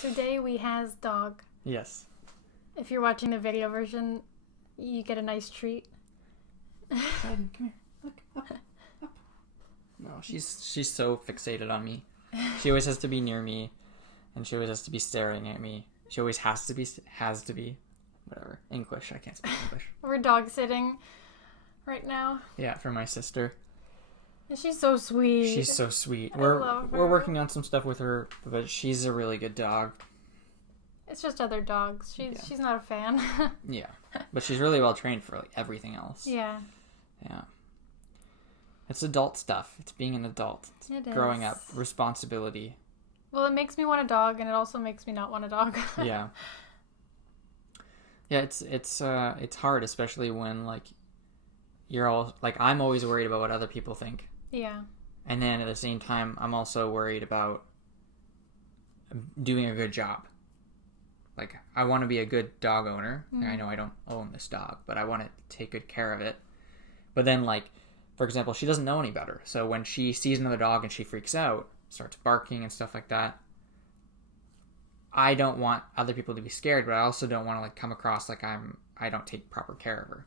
Today we has dog. Yes. If you're watching the video version, you get a nice treat. Come here. Look, up. No, she's so fixated on me. She always has to be near me, and she always has to be staring at me. She always has to be, whatever. English, I can't speak English. We're dog sitting right now. Yeah, for my sister. And she's so sweet. We're love her. We're working on some stuff with her, but she's a really good dog. It's just other dogs. She's not a fan. Yeah, but she's really well trained for like everything else. Yeah. Yeah. It's adult stuff. It's being an adult. It growing is. up, responsibility. Well, it makes me want a dog, and it also makes me not want a dog. Yeah. Yeah, it's hard, especially when like you're all like I'm always worried about what other people think. Yeah. And then at the same time, I'm also worried about doing a good job. Like, I want to be a good dog owner. Mm. I know I don't own this dog, but I want to take good care of it. But then, like, for example, she doesn't know any better. So when she sees another dog and she freaks out, starts barking and stuff like that, I don't want other people to be scared, but I also don't want to, like, come across like I don't take proper care of her.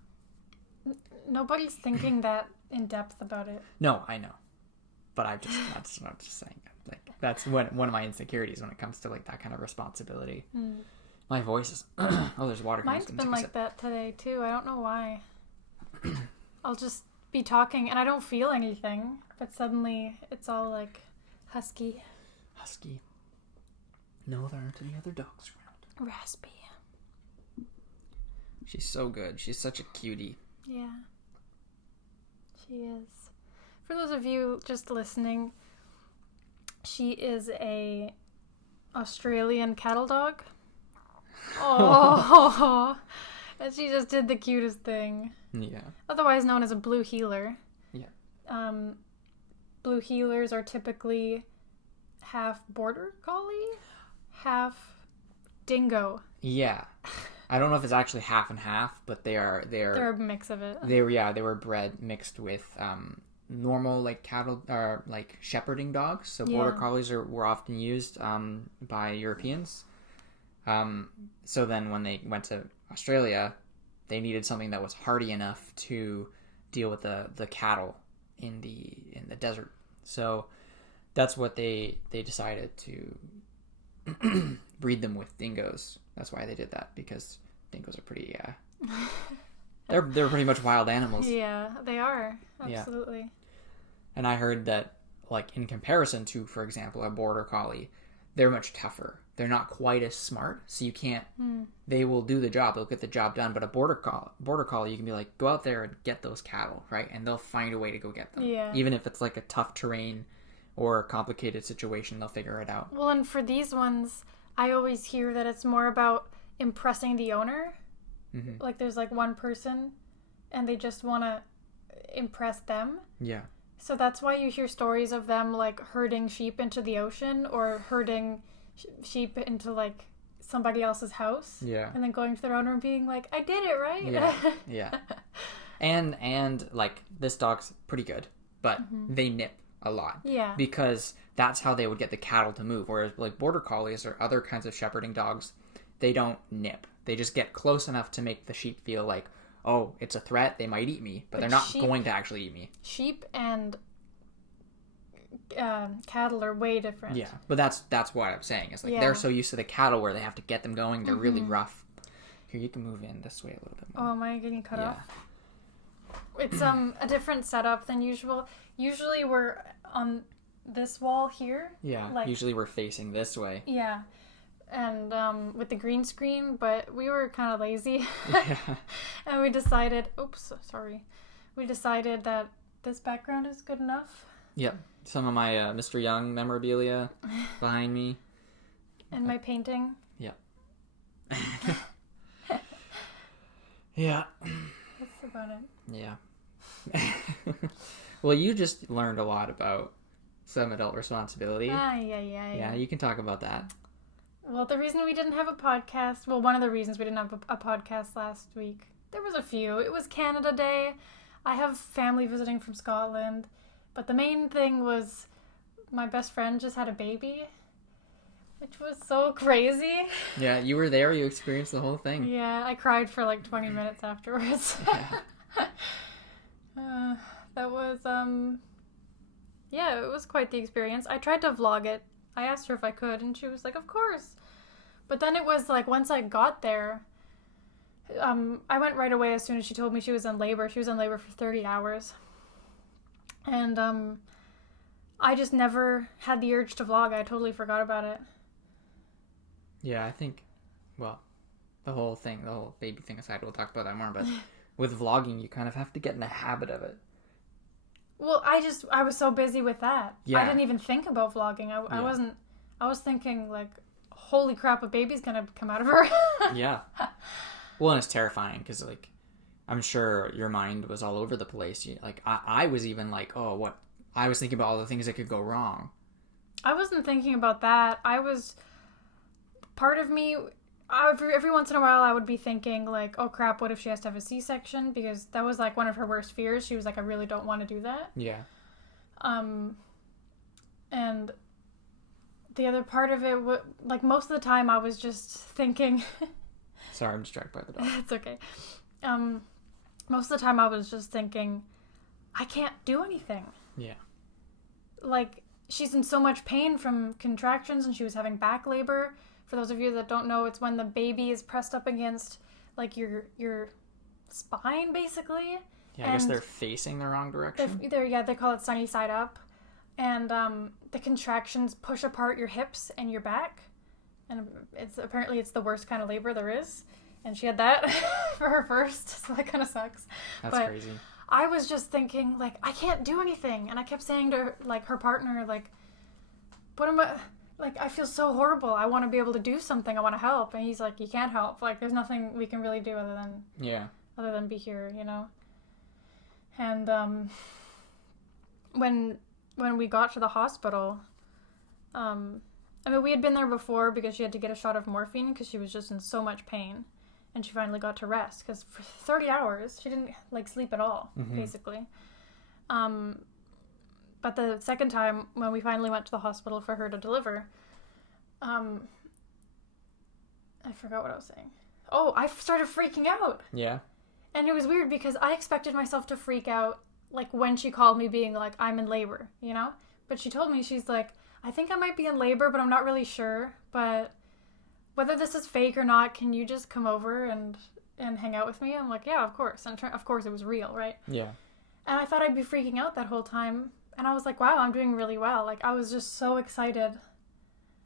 Nobody's thinking that in depth about it. No, I know. But I'm just saying. Like, that's one of my insecurities when it comes to, like, that kind of responsibility. Mm. My voice is... oh, there's water. Mine's been like that today, too. I don't know why. I'll just be talking, and I don't feel anything. But suddenly, it's all, like, husky. Husky. No, there aren't any other dogs around. Raspy. She's so good. She's such a cutie. Yeah. She is. For those of you just listening, she is a Australian cattle dog. Oh, and she just did the cutest thing. Yeah. Otherwise known as a blue heeler. Yeah. Blue heelers are typically half border collie, half dingo. Yeah. I don't know if it's actually half and half, but they're a mix of it. They were bred mixed with normal like cattle or like shepherding dogs. So border collies were often used by Europeans. So then when they went to Australia, they needed something that was hardy enough to deal with the cattle in the desert. So that's what they decided to breed them with dingoes. That's why they did that, because dingoes are pretty they're pretty much wild animals. Yeah, they are. Absolutely. Yeah. And I heard that, like, in comparison to, for example, a border collie, they're much tougher. They're not quite as smart, so you can't... They will do the job. They'll get the job done. But a border collie, you can be like, go out there and get those cattle, right? And they'll find a way to go get them. Yeah. Even if it's, like, a tough terrain or a complicated situation, they'll figure it out. Well, and for these ones, I always hear that it's more about impressing the owner. Mm-hmm. Like, there's, like, one person, and they just want to impress them. Yeah. So that's why you hear stories of them, like, herding sheep into the ocean or herding sheep into, like, somebody else's house. Yeah. And then going to their owner and being like, I did it, right? Yeah. Yeah. And like, this dog's pretty good, but they nip a lot. Yeah. Because that's how they would get the cattle to move. Whereas, like, border collies or other kinds of shepherding dogs, they don't nip. They just get close enough to make the sheep feel like, oh, it's a threat, they might eat me, but they're not going to actually eat me. Sheep and cattle are way different. Yeah, but that's what I'm saying. It's like they're so used to the cattle where they have to get them going. They're really rough. Here, you can move in this way a little bit more. Oh, am I getting cut off? It's a different setup than usual. Usually we're on this wall here. Yeah, like, usually we're facing this way. Yeah. And with the green screen, but we were kind of lazy. Yeah. And we decided, we decided that this background is good enough. Yep. Some of my Mr. Young memorabilia behind me. And my painting. Yep. Yeah. That's about it. Yeah. Well, you just learned a lot about some adult responsibility. Yeah, you can talk about that. Well, the reason we didn't have a podcast... Well, one of the reasons we didn't have a podcast last week. There was a few. It was Canada Day. I have family visiting from Scotland. But the main thing was my best friend just had a baby. Which was so crazy. Yeah, you were there. You experienced the whole thing. Yeah, I cried for like 20 minutes afterwards. That was, yeah, it was quite the experience. I tried to vlog it. I asked her if I could, and she was like, of course. But then it was like, once I got there, I went right away as soon as she told me she was in labor. She was in labor for 30 hours. And, I just never had the urge to vlog. I totally forgot about it. Yeah, I think, well, the whole baby thing aside, we'll talk about that more, but with vlogging, you kind of have to get in the habit of it. Well, I was so busy with that. Yeah. I didn't even think about vlogging. I was thinking, like, holy crap, a baby's gonna come out of her. Yeah. Well, and it's terrifying, because, like, I'm sure your mind was all over the place. I was even like, oh, what? I was thinking about all the things that could go wrong. I wasn't thinking about that. Part of me, every once in a while, I would be thinking, like, oh crap, what if she has to have a C-section? Because that was, like, one of her worst fears. She was like, I really don't want to do that. Yeah. And the other part of it, like, most of the time I was just thinking... Sorry, I'm distracted by the dog. It's okay. Most of the time I was just thinking, I can't do anything. Yeah. Like, she's in so much pain from contractions, and she was having back labor. For those of you that don't know, it's when the baby is pressed up against, like, your spine, basically. Yeah, I guess they're facing the wrong direction. They call it sunny side up. And the contractions push apart your hips and your back. And apparently it's the worst kind of labor there is. And she had that for her first, so that kind of sucks. That's crazy. I was just thinking, like, I can't do anything. And I kept saying to her, like, her partner, like, what am I... Like, I feel so horrible. I want to be able to do something. I want to help. And he's like, you can't help. Like, there's nothing we can really do other than be here, you know? And when we got to the hospital, I mean, we had been there before because she had to get a shot of morphine because she was just in so much pain. And she finally got to rest because for 30 hours, she didn't, like, sleep at all, basically. But the second time, when we finally went to the hospital for her to deliver, I forgot what I was saying. Oh, I started freaking out. Yeah. And it was weird because I expected myself to freak out, like, when she called me being like, I'm in labor, you know? But she told me, she's like, I think I might be in labor, but I'm not really sure. But whether this is fake or not, can you just come over and hang out with me? I'm like, yeah, of course. And of course it was real, right? Yeah. And I thought I'd be freaking out that whole time. And I was like, wow, I'm doing really well. Like, I was just so excited.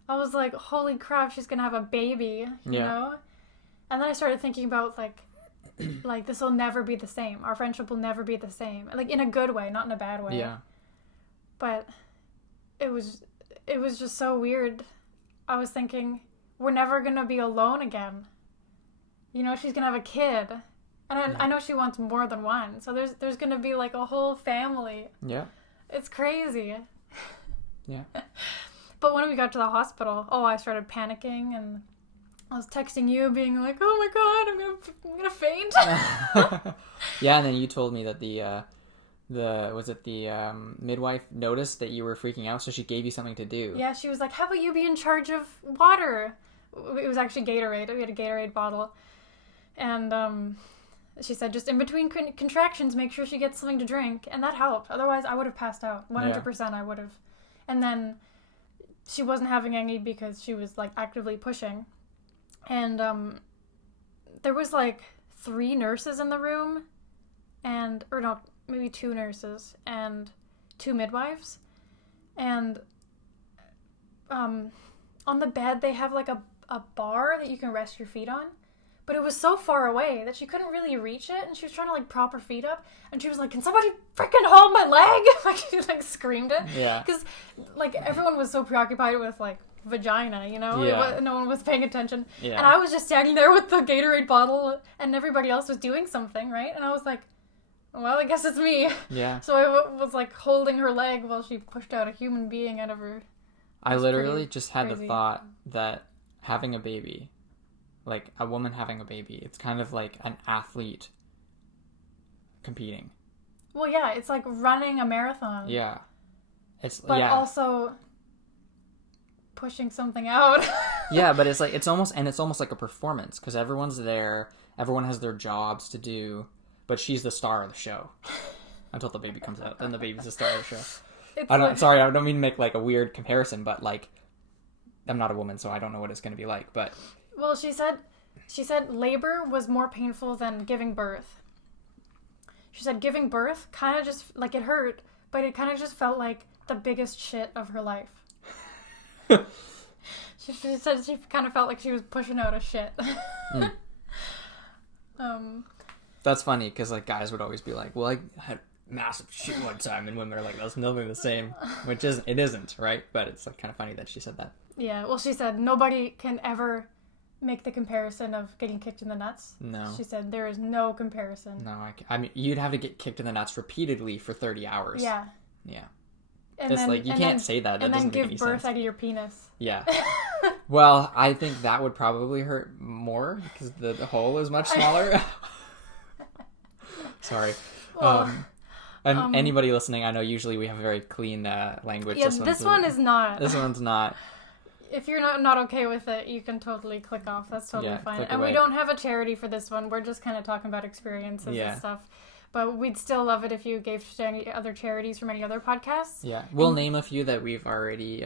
I was like, holy crap, she's going to have a baby, you know? And then I started thinking about, like, this will never be the same. Our friendship will never be the same. Like, in a good way, not in a bad way. Yeah. But it was just so weird. I was thinking, we're never going to be alone again. You know, she's going to have a kid. And I know she wants more than one. So there's going to be, like, a whole family. Yeah. It's crazy. Yeah. But when we got to the hospital, I started panicking, and I was texting you being like, oh my god, I'm gonna faint. Yeah, and then you told me that the midwife noticed that you were freaking out, so she gave you something to do. Yeah, she was like, how about you be in charge of water? It was actually Gatorade. We had a Gatorade bottle. And she said, just in between contractions, make sure she gets something to drink. And that helped. Otherwise, I would have passed out. 100% I would have. And then she wasn't having any because she was, like, actively pushing. And there was, like, 3 nurses in the room. Maybe 2 nurses and 2 midwives. And on the bed, they have, like, a bar that you can rest your feet on. But it was so far away that she couldn't really reach it, and she was trying to, like, prop her feet up, and she was like, can somebody freaking hold my leg? Like, she, like, screamed it. Yeah. Because, like, everyone was so preoccupied with, like, vagina, you know? Yeah. No one was paying attention. Yeah. And I was just standing there with the Gatorade bottle, and everybody else was doing something, right? And I was like, well, I guess it's me. Yeah. So I was, like, holding her leg while she pushed out a human being out of her. I literally just had the thought that having a baby... like, a woman having a baby, it's kind of like an athlete competing. Well, yeah, it's like running a marathon. Yeah. But also pushing something out. Yeah, but it's almost like a performance because everyone's there. Everyone has their jobs to do, but she's the star of the show until the baby comes out. Then the baby's the star of the show. Sorry, I don't mean to make like a weird comparison, but like, I'm not a woman, so I don't know what it's going to be like. But well, she said labor was more painful than giving birth. She said giving birth kind of just like it hurt, but it kind of just felt like the biggest shit of her life. She said she kind of felt like she was pushing out a shit. That's funny because like guys would always be like, well, I had massive shit one time, and women are like, that's nothing the same, which isn't, right? But it's like kind of funny that she said that. Yeah, well, she said nobody can ever make the comparison of getting kicked in the nuts. No. She said there is no comparison. No, I mean, you'd have to get kicked in the nuts repeatedly for 30 hours. Yeah. Yeah. And then, like, you can't say that. That doesn't make any sense. And then give birth out of your penis. Yeah. Well, I think that would probably hurt more because the hole is much smaller. Sorry. Well, and anybody listening, I know usually we have a very clean language. Yeah, this one is not. This one's not. If you're not okay with it, you can totally click off. That's totally fine. And we don't have a charity for this one. We're just kind of talking about experiences and stuff. But we'd still love it if you gave to any other charities from any other podcasts. Yeah. We'll name a few that we've already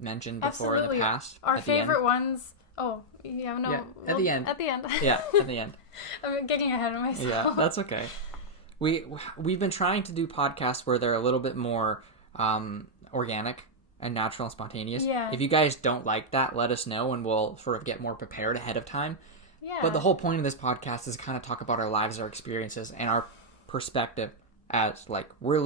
mentioned before in the past. Our favorite ones. Oh, yeah, no. Yeah, at the end. At the end. Yeah, at the end. I'm getting ahead of myself. Yeah, that's okay. We've been trying to do podcasts where they're a little bit more organic and natural and spontaneous. Yeah. If you guys don't like that, let us know and we'll sort of get more prepared ahead of time. Yeah. But the whole point of this podcast is kind of talk about our lives, our experiences, and our perspective as like we're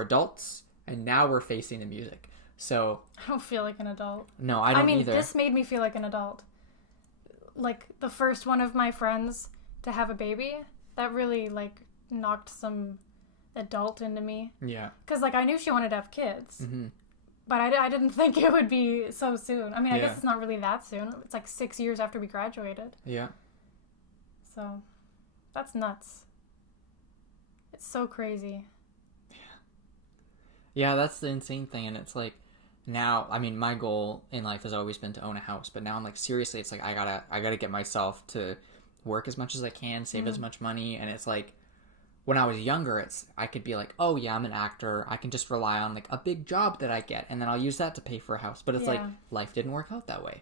adults and now we're facing the music. So I don't feel like an adult. No, I don't either. This made me feel like an adult. Like the first one of my friends to have a baby, that really like knocked some adult into me. Yeah. Because like I knew she wanted to have kids. Mm-hmm. But I didn't think it would be so soon. I mean, I guess it's not really that soon. It's like 6 years after we graduated. Yeah. So, that's nuts. It's so crazy. Yeah, that's the insane thing. And it's like, now, I mean, my goal in life has always been to own a house. But now I'm like, seriously, it's like, I gotta get myself to work as much as I can, save as much money. And it's like, when I was younger, I could be like, oh yeah, I'm an actor. I can just rely on like a big job that I get, and then I'll use that to pay for a house. But it's like life didn't work out that way.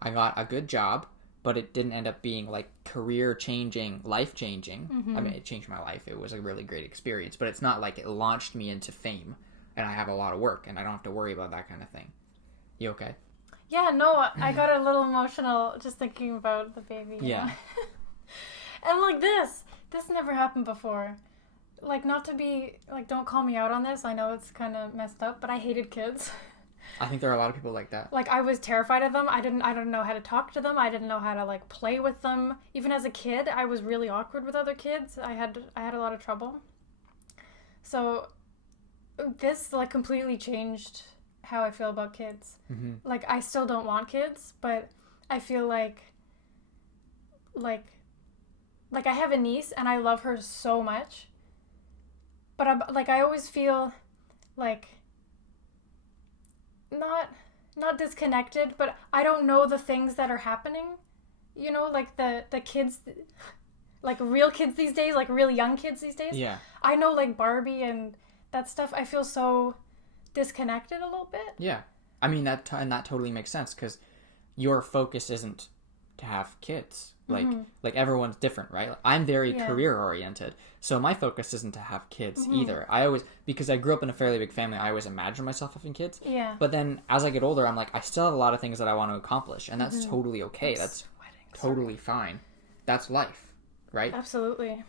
I got a good job, but it didn't end up being like career changing, life changing. Mm-hmm. I mean, it changed my life. It was a really great experience, but it's not like it launched me into fame, and I have a lot of work, and I don't have to worry about that kind of thing. You okay? Yeah, no, I got a little emotional just thinking about the baby. Yeah. And like this never happened before. Like, not to be, like, don't call me out on this. I know it's kind of messed up, but I hated kids. I think there are a lot of people like that. Like, I was terrified of them. I didn't know how to talk to them. I didn't know how to, like, play with them. Even as a kid, I was really awkward with other kids. I had a lot of trouble. So, this, like, completely changed how I feel about kids. Mm-hmm. Like, I still don't want kids, but I feel like I have a niece, and I love her so much. But I always feel like not disconnected, but I don't know the things that are happening. You know, like the kids, like real kids these days, like real young kids these days. Yeah. I know like Barbie and that stuff. I feel so disconnected a little bit. Yeah. I mean, that totally makes sense because your focus isn't to have kids. Like everyone's different, right? I'm very career oriented, so my focus isn't to have kids either. Because I grew up in a fairly big family, I always imagined myself having kids. Yeah. But then as I get older, I'm like, I still have a lot of things that I want to accomplish, and that's totally okay. That's totally fine. That's life, right? Absolutely.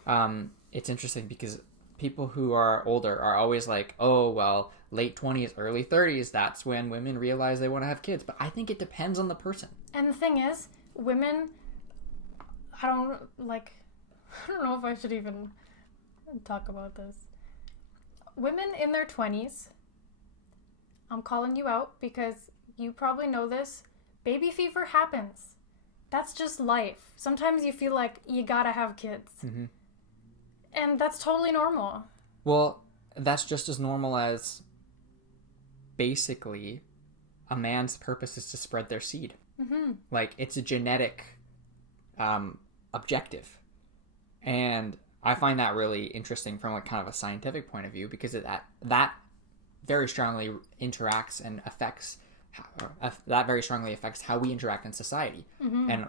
It's interesting because people who are older are always like, oh, well, late 20s, early 30s, that's when women realize they want to have kids. But I think it depends on the person. And the thing is, women, I don't know if I should even talk about this. Women in their 20s, I'm calling you out because you probably know this, baby fever happens. That's just life. Sometimes you feel like you gotta have kids. Mm-hmm. And that's totally normal. Well, that's just as normal as basically a man's purpose is to spread their seed. Mm-hmm. Like, it's a genetic objective. And I find that really interesting from like kind of a scientific point of view, because that very strongly interacts and affects that very strongly affects how we interact in society and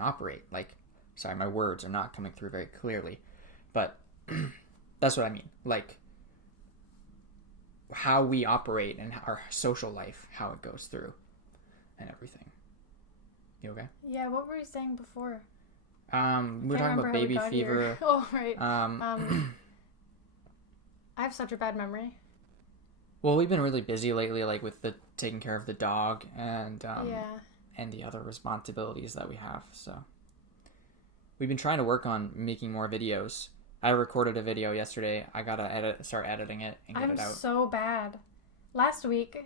operate. Like, sorry, my words are not coming through very clearly, but that's what I mean. Like, how we operate and our social life, how it goes through and everything. You okay? Yeah, what were you saying before? We were talking about baby fever. Here. Oh, right. I have such a bad memory. Well, we've been really busy lately, like with the taking care of the dog and and the other responsibilities that we have. So we've been trying to work on making more videos. I recorded a video yesterday. I gotta start editing it and get it out. I'm so bad. Last week,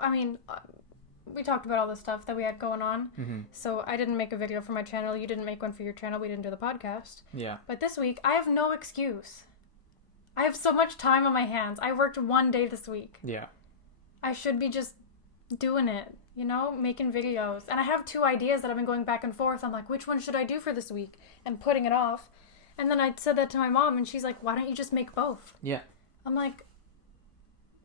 I mean, we talked about all the stuff that we had going on. Mm-hmm. So I didn't make a video for my channel. You didn't make one for your channel. We didn't do the podcast. Yeah. But this week, I have no excuse. I have so much time on my hands. I worked one day this week. Yeah. I should be just doing it, you know, making videos. And I have 2 ideas that I've been going back and forth. I'm like, which one should I do for this week? And putting it off. And then I said that to my mom, and she's like, why don't you just make both? Yeah. I'm like,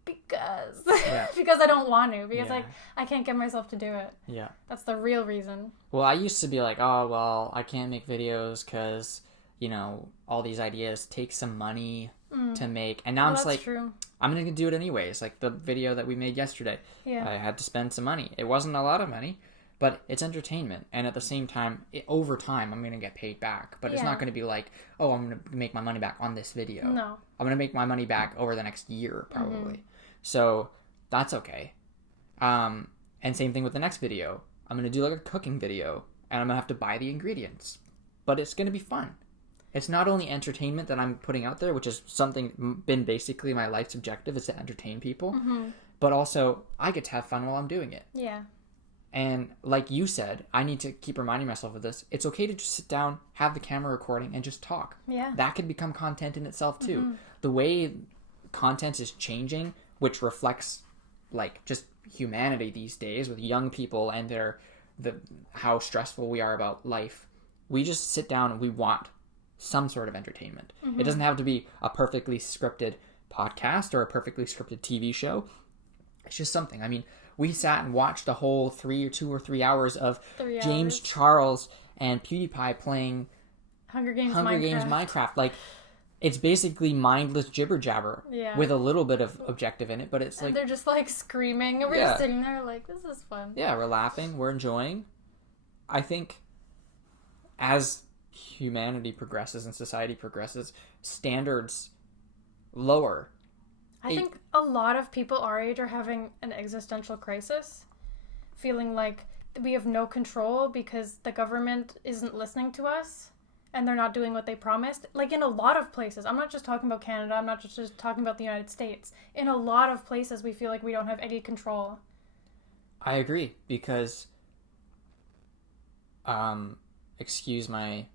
because I don't want to. Because I can't get myself to do it. Yeah. That's the real reason. Well, I used to be like, oh, well, I can't make videos because, you know, all these ideas take some money to make. And now I'm just like, true. I'm going to do it anyways. Like the video that we made yesterday. Yeah. I had to spend some money. It wasn't a lot of money, but it's entertainment. And at the same time, over time, I'm going to get paid back. But it's not going to be like, oh, I'm going to make my money back on this video. No. I'm going to make my money back over the next year, probably. Mm-hmm. So that's okay. And same thing with the next video. I'm going to do like a cooking video, and I'm going to have to buy the ingredients. But it's going to be fun. It's not only entertainment that I'm putting out there, which is something been basically my life's objective, is to entertain people. Mm-hmm. But also, I get to have fun while I'm doing it. Yeah. And like you said, I need to keep reminding myself of this. It's okay to just sit down, have the camera recording, and just talk. Yeah. That could become content in itself, too. Mm-hmm. The way content is changing, which reflects like just humanity these days with young people and how stressful we are about life. We just sit down and we want some sort of entertainment. Mm-hmm. It doesn't have to be a perfectly scripted podcast or a perfectly scripted TV show. It's just something. I mean, we sat and watched the whole 2 or 3 hours of James Charles and PewDiePie playing Hunger Games Minecraft. Like, it's basically mindless jibber jabber with a little bit of objective in it, but it's like they're just like screaming and we're just sitting there like, this is fun. Yeah, we're laughing, we're enjoying. I think as humanity progresses and society progresses, standards lower. I think a lot of people our age are having an existential crisis, feeling like we have no control because the government isn't listening to us. And they're not doing what they promised. Like, in a lot of places. I'm not just talking about Canada. I'm not just talking about the United States. In a lot of places, we feel like we don't have any control. I agree. Because, excuse my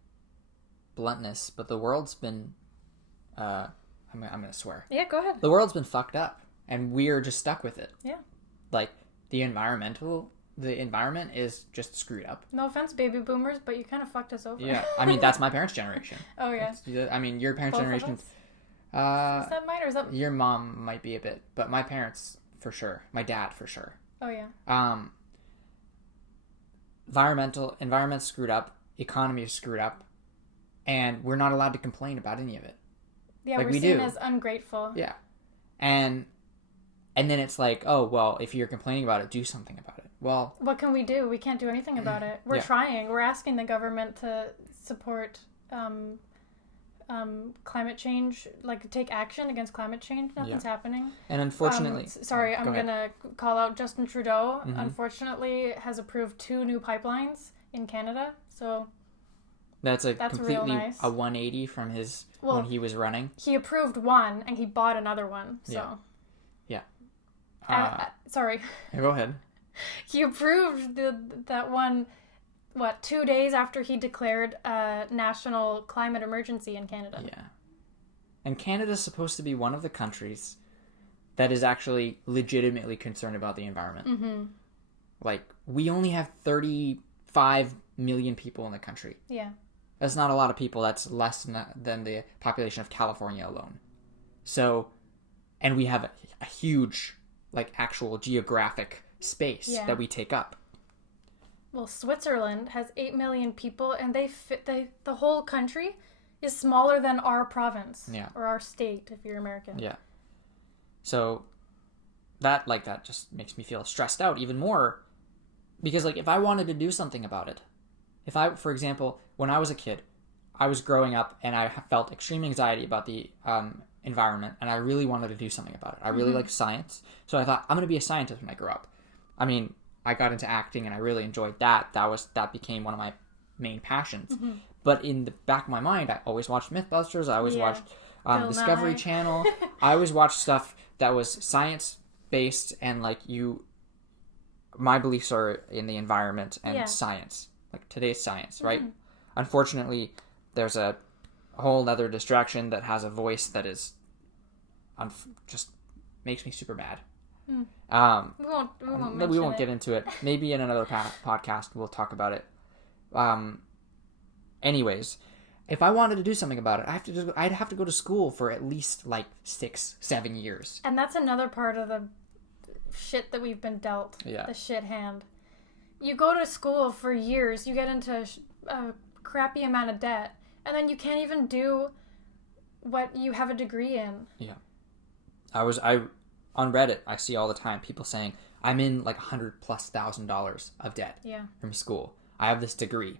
bluntness, but the world's been, I'm going to swear. Yeah, go ahead. The world's been fucked up. And we're just stuck with it. Yeah. Like, the environment is just screwed up. No offense, baby boomers, but you kind of fucked us over. Yeah, I mean, that's my parents' generation. Oh, yeah. I mean, your parents' generation. Is that mine or is that... Your mom might be a bit, but my parents, for sure. My dad, for sure. Oh, yeah. Environment's screwed up. Economy is screwed up. And we're not allowed to complain about any of it. Yeah, like we're seen as ungrateful. Yeah. And then it's like, oh, well, if you're complaining about it, do something about it. Well, what can we do? We can't do anything about it. We're trying. We're asking the government to support climate change, like take action against climate change. Nothing's happening. And unfortunately... I'm going to call out Justin Trudeau. Mm-hmm. Unfortunately, has approved 2 new pipelines in Canada. So that's completely real nice. A 180 from when he was running. He approved one, and he bought another one. So sorry. Go ahead. He approved that one, 2 days after he declared a national climate emergency in Canada. Yeah. And Canada's supposed to be one of the countries that is actually legitimately concerned about the environment. Mm-hmm. Like, we only have 35 million people in the country. Yeah. That's not a lot of people. That's less than the population of California alone. So, and we have a huge, like, actual geographic space that we take up. Well, Switzerland has 8 million people, and the whole country is smaller than our province. Yeah. Or our state, if you're American. Yeah. So, that just makes me feel stressed out even more. Because, like, if I wanted to do something about it, for example, when I was a kid, I was growing up and I felt extreme anxiety about the environment, and I really wanted to do something about it. I really like science, so I thought, I'm going to be a scientist when I grow up. I mean, I got into acting and I really enjoyed that. That became one of my main passions. Mm-hmm. But in the back of my mind, I always watched Mythbusters. I always watched Discovery Channel. I always watched stuff that was science-based, and like my beliefs are in the environment and science, like today's science, right? Mm-hmm. Unfortunately, there's a whole other distraction that has a voice that is just makes me super mad. We won't get into it. Maybe in another podcast we'll talk about it. Anyways, if I wanted to do something about it, I'd have to go to school for at least like 6-7 years. And that's another part of the shit that we've been dealt. Yeah. The shit hand. You go to school for years, you get into a crappy amount of debt, and then you can't even do what you have a degree in. Yeah. On Reddit, I see all the time people saying, I'm in like $100,000+ of debt from school. I have this degree.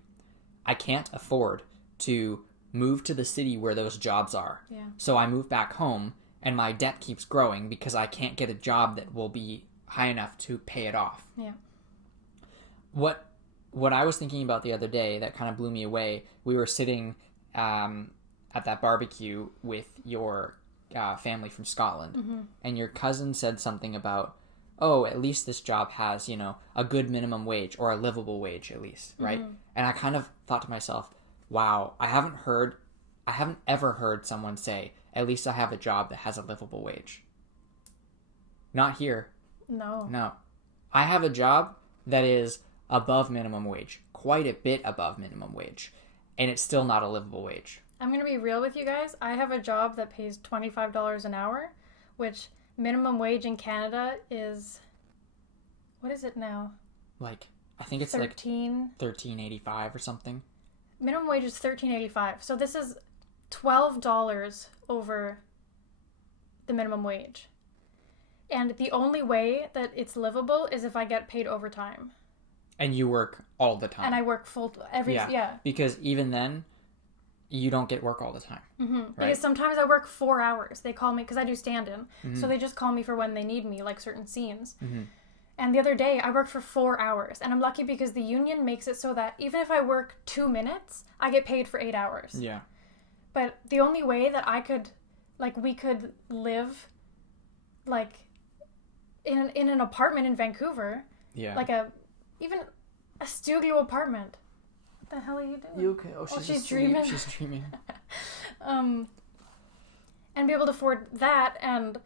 I can't afford to move to the city where those jobs are. Yeah. So I move back home, and my debt keeps growing because I can't get a job that will be high enough to pay it off. Yeah. What I was thinking about the other day that kind of blew me away, we were sitting at that barbecue with your family from Scotland, mm-hmm. and your cousin said something about, oh, at least this job has, a good minimum wage, or a livable wage at least, right? Mm-hmm. And I kind of thought to myself, wow, I haven't ever heard someone say, at least I have a job that has a livable wage. Not here. No. I have a job that is above minimum wage, quite a bit above minimum wage, and it's still not a livable wage. I'm going to be real with you guys. I have a job that pays $25 an hour, which minimum wage in Canada is, what is it now? Like, I think it's like $13.85 or something. Minimum wage is $13.85. So this is $12 over the minimum wage. And the only way that it's livable is if I get paid overtime. And you work all the time. And I work Because even then, you don't get work all the time. Mm-hmm. Right? Because sometimes I work 4 hours. They call me, because I do stand-in. Mm-hmm. So they just call me for when they need me, like certain scenes. Mm-hmm. And the other day, I worked for 4 hours. And I'm lucky because the union makes it so that even if I work 2 minutes, I get paid for 8 hours. Yeah. But the only way that we could live, like, in an apartment in Vancouver. Yeah. Like even a studio apartment. What the hell are you doing? You okay? Oh, she's dreaming. She's dreaming. And be able to afford that and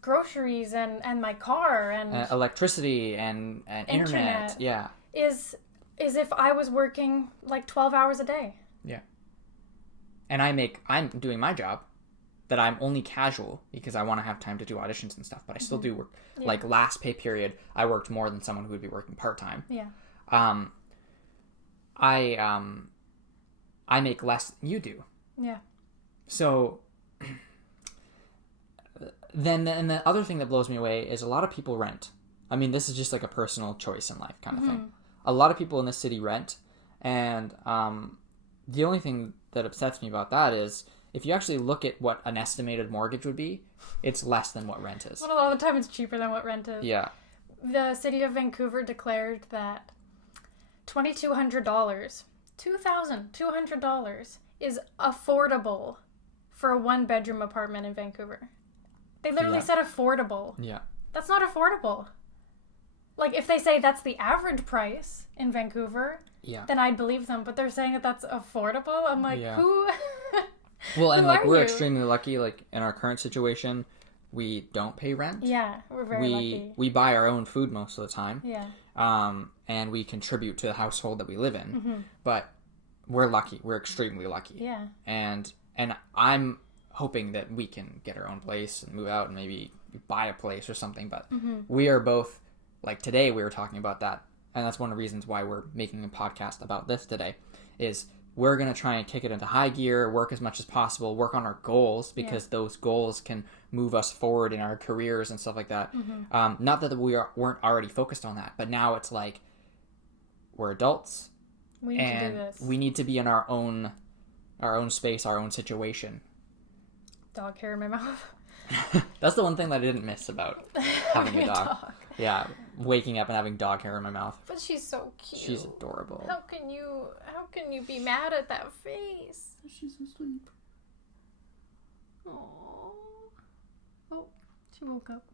groceries and my car and electricity and internet. Yeah. Is if I was working like 12 hours a day. Yeah. And I'm doing my job that I'm only casual because I want to have time to do auditions and stuff, but I still do work. Yeah. Like last pay period, I worked more than someone who would be working part-time. Yeah. I make less than you do. Yeah. So then the other thing that blows me away is a lot of people rent. I mean, this is just like a personal choice in life kind of thing. A lot of people in this city rent, and the only thing that upsets me about that is if you actually look at what an estimated mortgage would be, it's less than what rent is. But a lot of the time it's cheaper than what rent is. Yeah. The city of Vancouver declared that $2,200 is affordable for a 1-bedroom apartment in Vancouver. They literally said affordable. Yeah. That's not affordable. Like, if they say that's the average price in Vancouver, then I'd believe them. But they're saying that that's affordable? I'm like, who? Well, and like, we're you? extremely lucky, like, in our current situation, we don't pay rent. Yeah, we're very lucky. We buy our own food most of the time. Yeah. And we contribute to the household that we live in. Mm-hmm. But we're lucky. We're extremely lucky. Yeah. And I'm hoping that we can get our own place and move out and maybe buy a place or something. But we are both, like today we were talking about that. And that's one of the reasons why we're making a podcast about this today, is we're going to try and kick it into high gear, work as much as possible, work on our goals, because those goals can move us forward in our careers and stuff like that. Not that weren't already focused on that, but now it's like we're adults. We need to do this. We need to be in our own space, our own situation. Dog hair in my mouth. That's the one thing that I didn't miss about having a dog. Yeah, waking up and having dog hair in my mouth. But she's so cute. She's adorable. How can you be mad at that face? She's asleep. Aww. Oh, she woke up.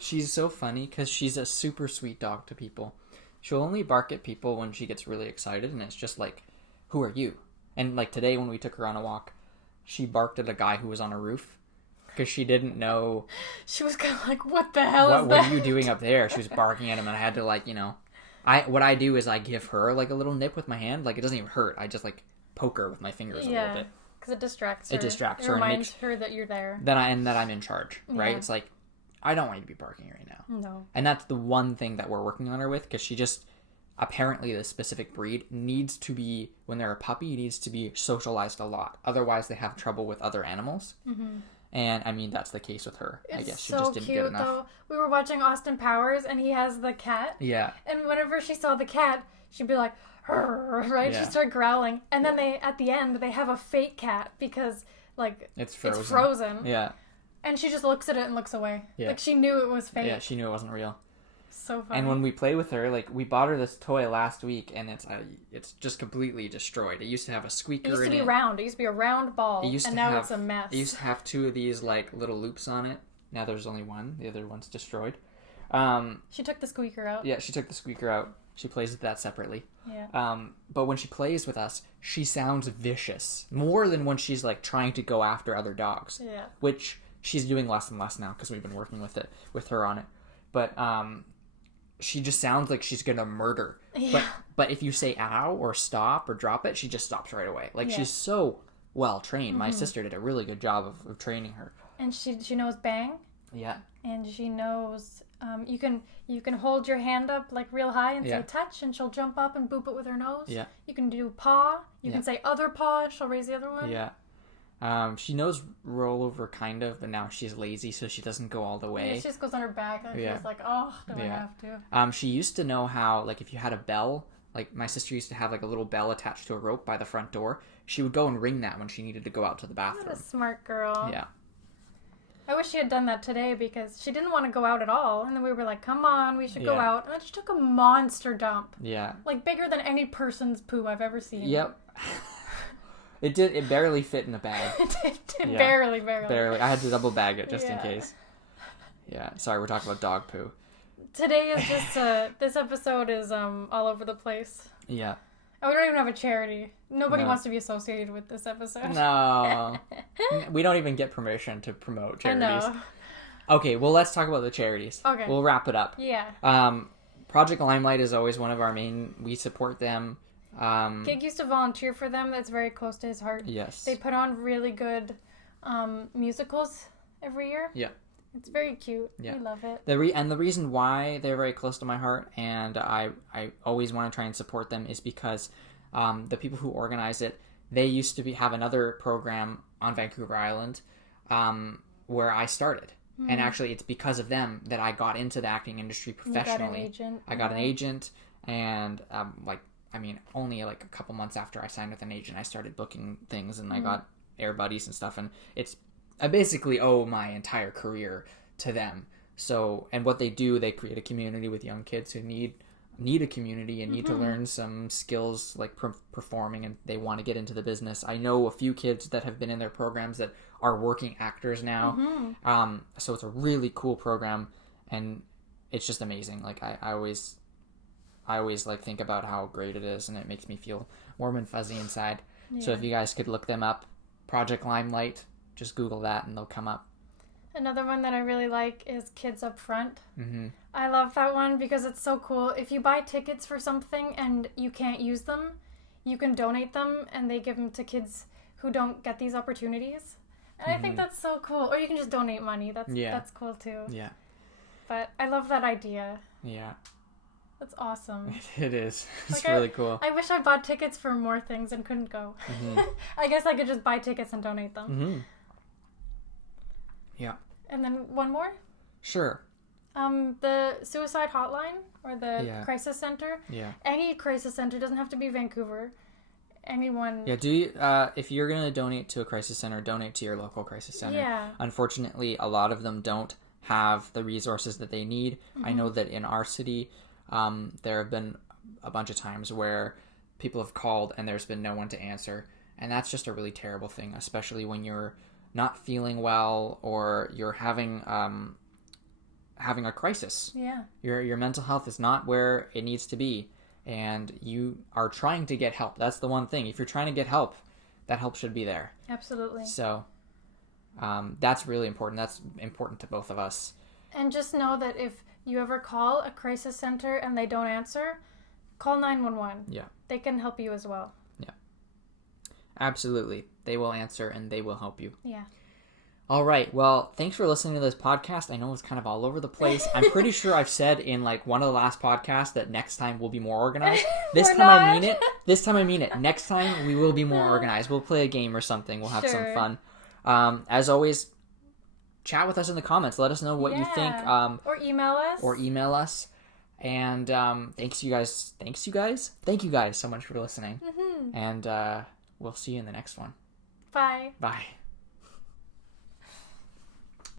She's so funny because she's a super sweet dog to people. She'll only bark at people when she gets really excited, and it's just like, who are you? And like today when we took her on a walk, she barked at a guy who was on a roof because she didn't know. She was kind of like, what the hell is that? What are you doing up there? She was barking at him, and I had to like, what I do is I give her like a little nip with my hand. Like it doesn't even hurt. I just like poke her with my fingers a little bit. Because it distracts her. It reminds her that you're there. That I'm in charge, right? Yeah. It's like, I don't want you to be barking right now. No. And that's the one thing that we're working on her with, because she just, apparently this specific breed needs to be, when they're a puppy, needs to be socialized a lot. Otherwise they have trouble with other animals. And I mean, that's the case with her. I guess she just didn't get enough. Though. We were watching Austin Powers and he has the cat. Yeah. And whenever she saw the cat, she'd be like, right? Yeah. She'd start growling. And then at the end, they have a fake cat because like it's frozen. Yeah. And she just looks at it and looks away. Yeah. Like she knew it was fake. Yeah, she knew it wasn't real. So funny. And when we play with her, like we bought her this toy last week, and it's just completely destroyed. It used to have a squeaker in it. It used to be round. It used to be a round ball, and now it's a mess. It used to have two of these like little loops on it. Now there's only one. The other one's destroyed. She took the squeaker out. Yeah, she took the squeaker out. She plays with that separately. Yeah. But when she plays with us, she sounds vicious more than when she's like trying to go after other dogs. Yeah. Which she's doing less and less now because we've been working with her on it. But she just sounds like she's gonna murder. Yeah. But if you say ow or stop or drop it, she just stops right away. Like she's so well trained. My sister did a really good job of training her. And she knows bang. Yeah. And she knows you can hold your hand up like real high and say touch, and she'll jump up and boop it with her nose. Yeah. You can do paw. You can say other paw, and she'll raise the other one. Yeah. She knows rollover kind of, but now she's lazy, so she doesn't go all the way. Yeah, she just goes on her back, and she's like, oh, do I have to? She used to know how, like, if you had a bell, like, my sister used to have, like, a little bell attached to a rope by the front door. She would go and ring that when she needed to go out to the bathroom. What a smart girl. Yeah. I wish she had done that today, because she didn't want to go out at all, and then we were like, come on, we should go out, and then she took a monster dump. Yeah. Like, bigger than any person's poo I've ever seen. Yep. It barely fit in the bag. It barely. Barely. I had to double bag it just in case. Yeah. Sorry, we're talking about dog poo. Today is just, this episode is all over the place. Yeah. And we don't even have a charity. Nobody wants to be associated with this episode. No. We don't even get permission to promote charities. I know. Okay, well, let's talk about the charities. Okay. We'll wrap it up. Yeah. Project Limelight is always one of our main. We support them. Gig used to volunteer for them. That's very close to his heart. Yes. They put on really good musicals every year. Yeah. It's very cute. Yeah. We love it. The reason why they're very close to my heart, and I always want to try and support them, is because the people who organize it, they used to have another program on Vancouver Island where I started. Mm-hmm. And actually, it's because of them that I got into the acting industry professionally. You got an agent. I got an agent, and only like a couple months after I signed with an agent, I started booking things, and I got air buddies and stuff, and I basically owe my entire career to them. So, and what they do, they create a community with young kids who need a community and need to learn some skills like performing, and they want to get into the business. I know a few kids that have been in their programs that are working actors now. So it's a really cool program, and it's just amazing. Like I always like think about how great it is, and it makes me feel warm and fuzzy inside. Yeah. So if you guys could look them up, Project Limelight. Just Google that and they'll come up. Another one that I really like is Kids Up Front. Mm-hmm. I love that one because it's so cool. If you buy tickets for something and you can't use them, you can donate them and they give them to kids who don't get these opportunities. And I think that's so cool. Or you can just donate money. That's cool too. Yeah. But I love that idea. Yeah. That's awesome. It is. It's like really cool. I wish I bought tickets for more things and couldn't go. Mm-hmm. I guess I could just buy tickets and donate them. Mm-hmm. Yeah. And then one more? Sure. The suicide hotline or the crisis center. Yeah. Any crisis center, doesn't have to be Vancouver. Anyone. Yeah, if you're going to donate to a crisis center, donate to your local crisis center. Yeah. Unfortunately, a lot of them don't have the resources that they need. I know that in our city, there have been a bunch of times where people have called and there's been no one to answer. And that's just a really terrible thing, especially when you're not feeling well or you're having a crisis. Yeah. Your mental health is not where it needs to be. And you are trying to get help. That's the one thing. If you're trying to get help, that help should be there. Absolutely. So that's really important. That's important to both of us. And just know that if you ever call a crisis center and they don't answer, call 911. Yeah. They can help you as well. Yeah. Absolutely. They will answer and they will help you. Yeah. All right. Well, thanks for listening to this podcast. I know it's kind of all over the place. I'm pretty sure I've said in like one of the last podcasts that next time we'll be more organized. This time I mean it. This time I mean it. Next time we will be more organized. We'll play a game or something. We'll have some fun. As always, chat with us in the comments. Let us know what you think. Or email us. And thank you guys so much for listening. And we'll see you in the next one. Bye. Bye.